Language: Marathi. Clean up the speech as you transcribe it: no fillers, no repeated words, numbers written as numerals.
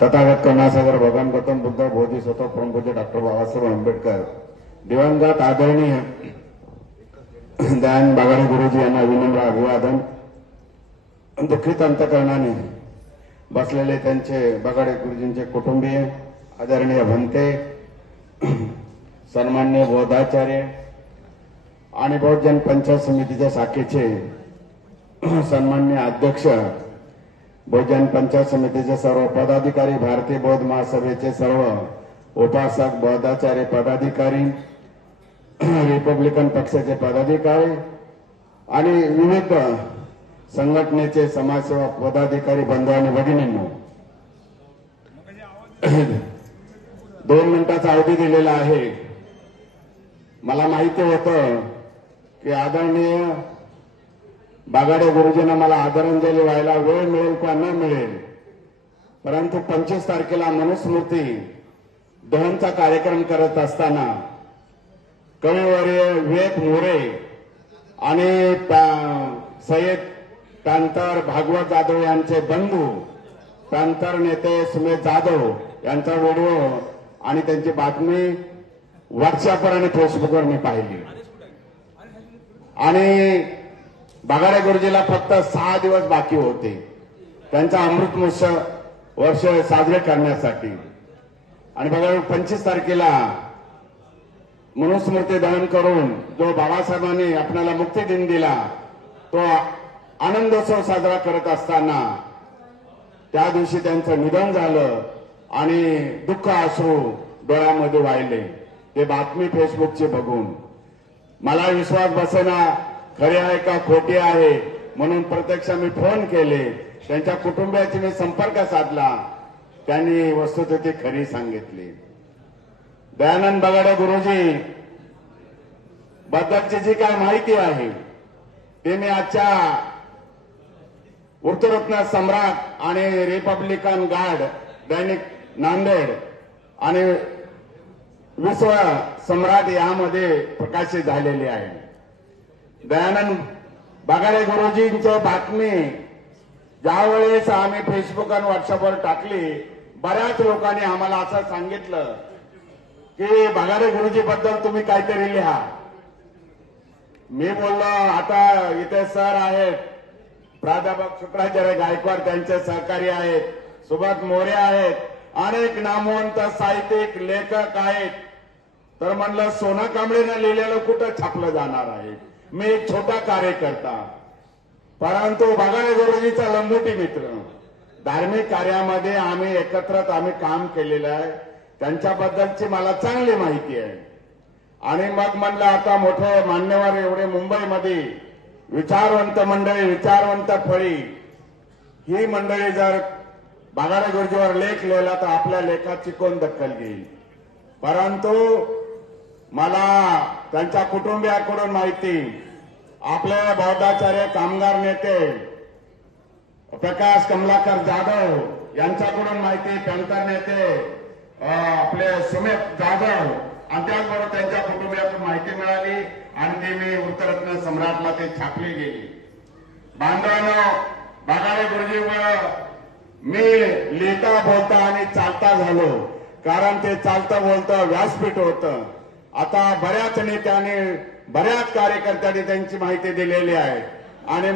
तथागत करुणासागर भगवान गौतम बुद्ध बोधिसत्व परमपूज्य डॉक्टर बाबासाहेब आंबेडकर दिवंगत आदरणीय दयानंद बागाडे गुरुजी यांना विनम्र अभिवादन। दुःखित अंतकरणाने बसलेले त्यांचे बागाडे गुरुजींचे कुटुंबीय, आदरणीय भंते, सन्माननीय बोधाचार्य आणि बहुजन पंचायत समितीच्या शाखेचे सन्माननीय अध्यक्ष, बहुजन पंचायत समितीचे सर्व पदाधिकारी, भारतीय बौद्ध महासभेचे सर्व उपासक बौद्धाचार्य पदाधिकारी, रिपब्लिकन पक्षाचे पदाधिकारी आणि विविध संघटनेचे समाजसेवक पदाधिकारी बंधू आणि भगिनींनो, 2 मिनिटाचा अवधी दिलेला आहे। मला माहिती होतं की आदरणीय बागाडे गुरुजींना मला आदरांजली व्हायला वेळ मिळेल का न मिळेल, परंतु 25 तारखेला मनुस्मृती दहनचा कार्यक्रम करत असताना कविवर्य विवेक मोरे आणि सय्यद प्रांतर भागवत जाधव यांचे बंधू प्रांतर नेते सुमेध जाधव यांचा व्हिडिओ आणि त्यांची बातमी व्हॉट्सअपवर आणि फेसबुकवर मी पाहिली आणि बागाडे गुरुजीला फक्त 6 दिवस बाकी होते त्यांचा अमृत महोत्सव वर्ष साजरे करण्यासाठी। आणि बघा 25 तारखेला मनुस्मृती दहन करून जो बाबासाहेबांनी आपल्याला मुक्ती दिन दिला तो आनंदोत्सव साजरा करत असताना त्या दिवशी त्यांचं निधन झालं आणि दुःख अश्रू डोळ्यामध्ये वाहिले। ते बातमी फेसबुकची बघून मला विश्वास बसेना, खरी आहे का खोटी आहे म्हणून प्रत्यक्ष मी फोन केले, त्यांच्या कुटुंबियाची मी संपर्क साधला, त्यांनी वस्तुस्थिती खरी सांगितली। दयानंद बागाडे गुरुजी बद्दलची जी काय माहिती आहे ते मी आजच्या वृत्तरत्न सम्राट आणि रिपब्लिकन गार्ड दैनिक नांदेड आणि विश्व सम्राट यामध्ये प्रकाशित झालेली आहे। दयानंद बागाडे गुरुजींची बातमी ज्यावेळेस आम्ही फेसबुक आणि व्हॉट्सअपवर टाकली, बऱ्याच लोकांनी आम्हाला असं सांगितलं की बागाडे गुरुजी बद्दल तुम्ही काहीतरी लिहा। मी बोललो आता इथे सर आहेत, प्राध्यापक शुक्राचार्य गायकवाड त्यांचे सहकारी आहेत, सुभाष मोरे आहेत, अनेक नामवंत साहित्यिक लेखक आहेत, तर म्हणलं सोना कांबळेनं लिहिलेलं कुठं छापलं जाणार आहे। मी एक छोटा कार्यकर्ता, परंतु बागाडे गुरुजीचा लंगोटी मित्र, धार्मिक कार्यामध्ये आम्ही एकत्रित काम केलेलं आहे, त्यांच्याबद्दलची मला चांगली माहिती आहे। आणि मग म्हणलं आता मोठे मान्यवर एवढे मुंबईमध्ये विचारवंत मंडळी, विचारवंत फळी, ही मंडळी जर बागाडे गुरुजीवर लेख लिहिला तर आपल्या लेखाची कोण दखल घेईल। परंतु मला त्यांच्या कुटुंबियाकडून माहिती, आपले बौद्धाचार्य कामगार नेते प्रकाश कमलाकर जाधव यांच्याकडून माहिती, पॅंथर नेते आपले सुमेध जाधव आणि त्याचबरोबर त्यांच्या कुटुंबियाकडून माहिती मिळाली आणि ती मी वृत्तरत्न सम्राटला ते छापली गेली। बांधवांनो, बागाडे गुरुजीवर मी लिहिता बोलता आणि चालता झालो, कारण ते चालता बोलता व्यासपीठ होतं। आता बऱ्याच नेत्यांनी, बऱ्याच कार्यकर्त्यांनी त्यांची माहिती दिलेली आहे आणि